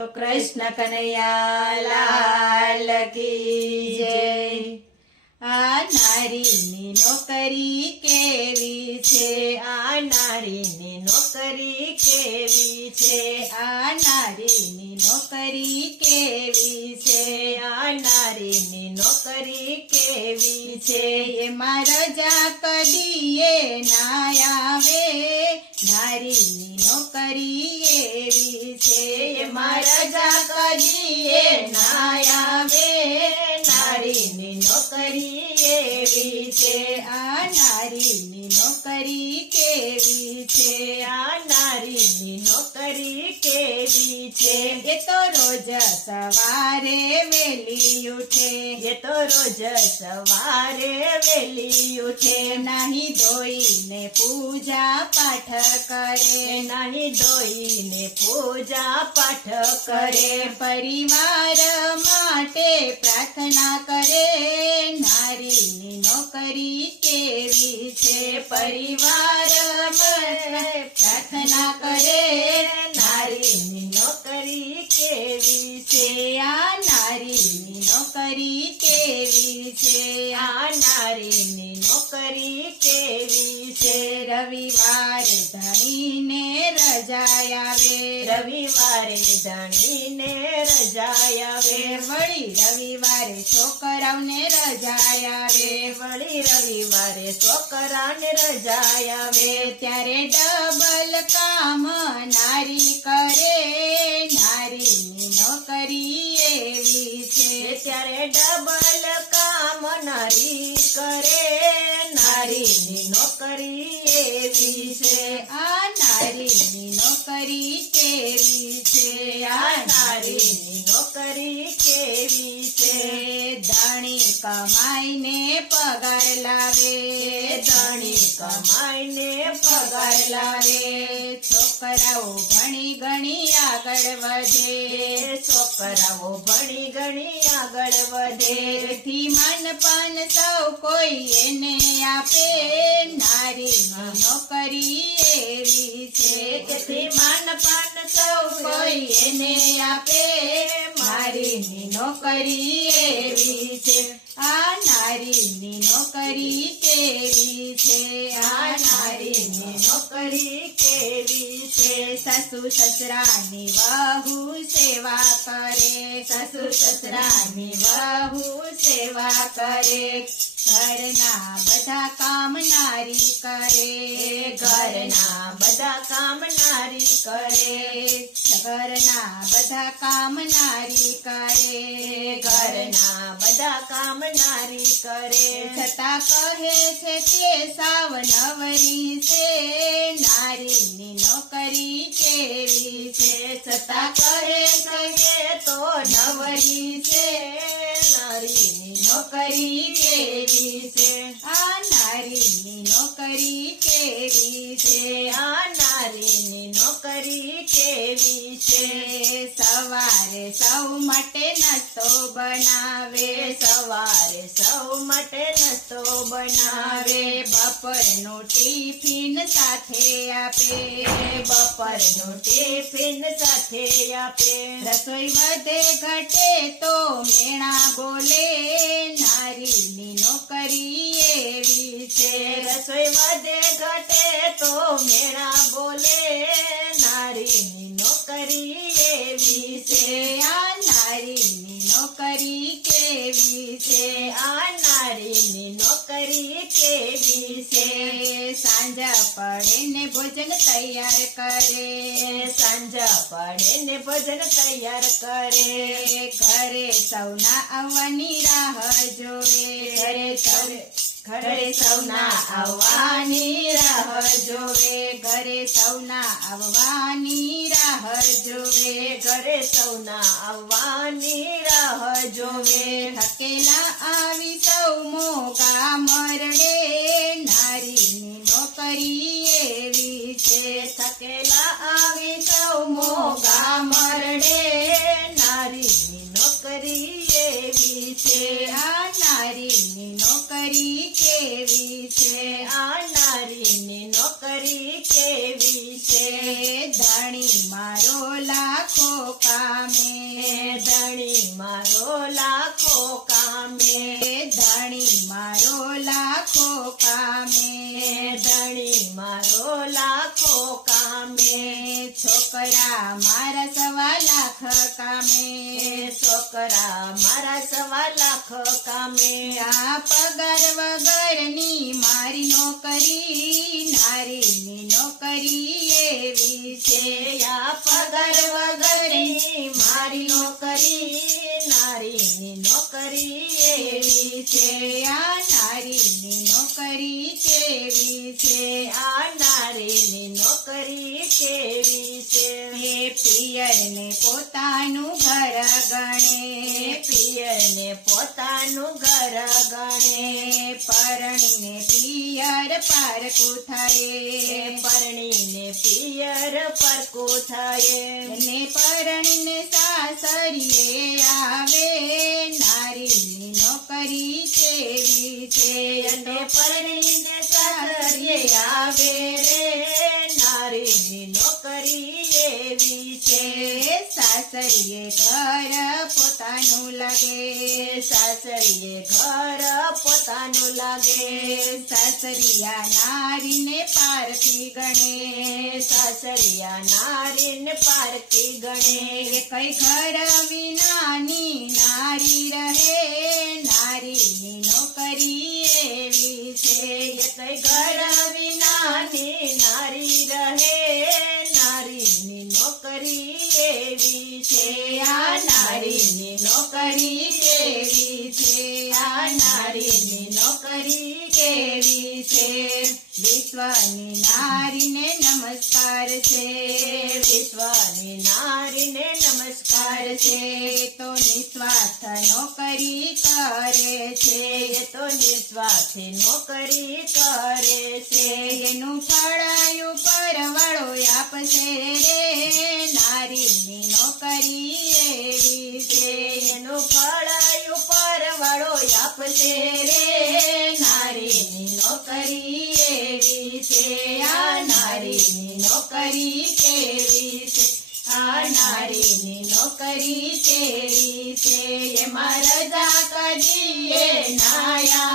कृष्ण कन्हैया लाल की जय। आ नारीनी नौकरी केवी छे, आ नारीनी नौकरी केवी छे, आ नारीनी नौकरी केवी छे, आ नारीनी नौकरी केवी छे। एमां रजा कदीए ना आवे, नारीनी नौकरी एवी छे। एमां रजा कदीए ना आवे, नारीनी नौकरी एवी छे। आ नारीनी नौकरी केवी छे, आ नारीनी नौकरी केवी छे। ये तो रोज सवारे वेली उठे, ये तो रोज सवारे वेली उठे। नाही धोईने पूजा पाठ करे, नाही धोईने पूजा पाठ करे। परिवार माटे प्रार्थना करे, नारीनी नौकरी केवी छे। परिवार माटे प्रार्थना करे, नारीनी नौकरी केवी छे। आ नारीनी नौकरी केवी छे, आ नारीनी नौकरी केवी छे। रविवारे धણીने रजा आवे, रविवारे धણીने रजा आवे। वળી रविवारे છોકરાઓને રજા આવે, વળી રવિવારે છોકરાને રજા આવે। ત્યારે ડબલ કામ નારી કરે, નારીની નોકરી એવી છે। ત્યારે ડબલ કામ નારી કરે, નારીની નોકરી એવી છે। આ નારીની નોકરી કેવી છે, આ નારીની નોકરી કેવી છે। ધણી કમાઈને પગાર લાવે, ધણી કમાઈને પગાર લાવે। છોકરાઓ ભણી ગણી આગળ વધે, છોકરાઓ ભણી ગણી આગળ વધે। થી માનપાન સૌ કોઈ એને આપે, નારીની નોકરી એવી છે। તેથી માનપાન સૌ કોઈ એને આપે, નારીની નોકરી એવી છે। આ નારીની નોકરી કેવી છે, આ નારીની નોકરી કેવી છે। સાસુ સસરાની વહુ સેવા કરે, સાસુ સસરાની વહુ સેવા કરે। ઘરના બધા કામ નારી કરે, ઘરના બધા કામ નારી કરે। ઘરના બધા કામ નારી કરે, ઘરના બધા કામ નારી કરે। છતાં કહે છે કે સાવ નવરી છે, નારીની નોકરી કેવી છે। છતાં કહે છે કે તો નવરી છે, નારીની નોકરી કેવી છે। આ નારીની નોકરી કેવી છે, આ નારીની નોકરી કેવી છે। સવારે સૌ માટે નાસ્તો બનાવે, સવારે સૌ માટે નાસ્તો બનાવે। બપોરનું ટિફિન સાથે આપે, બપોરનું ટિફિન સાથે આપે। રસોઈ વધે ઘટે તો મેણા બોલે, નારીની નોકરી એવી છે। રસોઈ વધે ઘટે તો મેણા બોલે, નારીની નોકરી એવી છે। આ નારીની નોકરી કેવી છે, આ નારીની નોકરી કેવી છે। સાંજ પડે ને ભોજન તૈયાર કરે, સાંજ પડે ને ભોજન તૈયાર કરે। ઘરે સૌના આવવાની રાહ જોવે, ઘરે સૌના આવવાની રાહ જોવે, ઘરે સૌના આવવાની રાહ જોવે, ઘરે સૌના આવવાની રાહ જોવે। થકેલા આવી સૌ મોગા મરડે, નારીની નોકરી એવી છે। થકેલા આવી સૌ મોગા મરડે, નારીની નોકરી એવી છે। આ નારીની નોકરી કેવી છે, આ નારીની નોકરી કેવી છે। ધણી મારો લાખો કામે, લાખ કામે છોકરા મારા 1.25 લાખ કામે આ પગાર વગરની મારી નોકરી નારીની નોકરી એવી છે આ પગાર વગરની મારી નોકરી નારીની નોકરી એવી છે આ નારીની નોકરી કેવી છે આ નારીની નોકરી કેવી છે હે પિયરને પોતાનું ઘર ગણે પિયરને પોતાનું ઘર ગણે પરણીને પિયર પારકું થાય પરણીને પિયર પરકું થાય ને પરણીને સાસરીએ આવે નારીની નોકરી કેવી છે અને પરણીને સાસરીએ આવે રે નારીની નોકરી એવી છે સાસરીએ ઘર પોતાનું લાગે સાસરીએ ઘર પોતાનું લાગે સાસરિયા નારીને પારખી ગણે સાસરિયા નારીને પારકી ગણે કઈ ઘર વિનાની નારી રહે નારીની નોકરી એવી છે કઈ ઘર વિનાની નારી રહે નારીની નોકરી એવી છે આ નારીની નોકરી કેવી છે આ નારીની નોકરી કેવી છે વિશ્વની નારીને નમસ્કાર છે વિશ્વની નારીને નમસ્કાર છે તો નિસ્વાર્થ નોકરી કરે છે એ તો નિસ્વાર્થ નોકરી કરે છે એનું ફળાયું પરવાળો આપશે રે નારીની નોકરી એવી છે એનું ફળાયું પરવાળો આપશે રે નારીની નોકરી એવી છે આ નારીની નોકરી કેવી છે આ નારીની નોકરી કેવી છે એમાં રજા કદીએ નાયા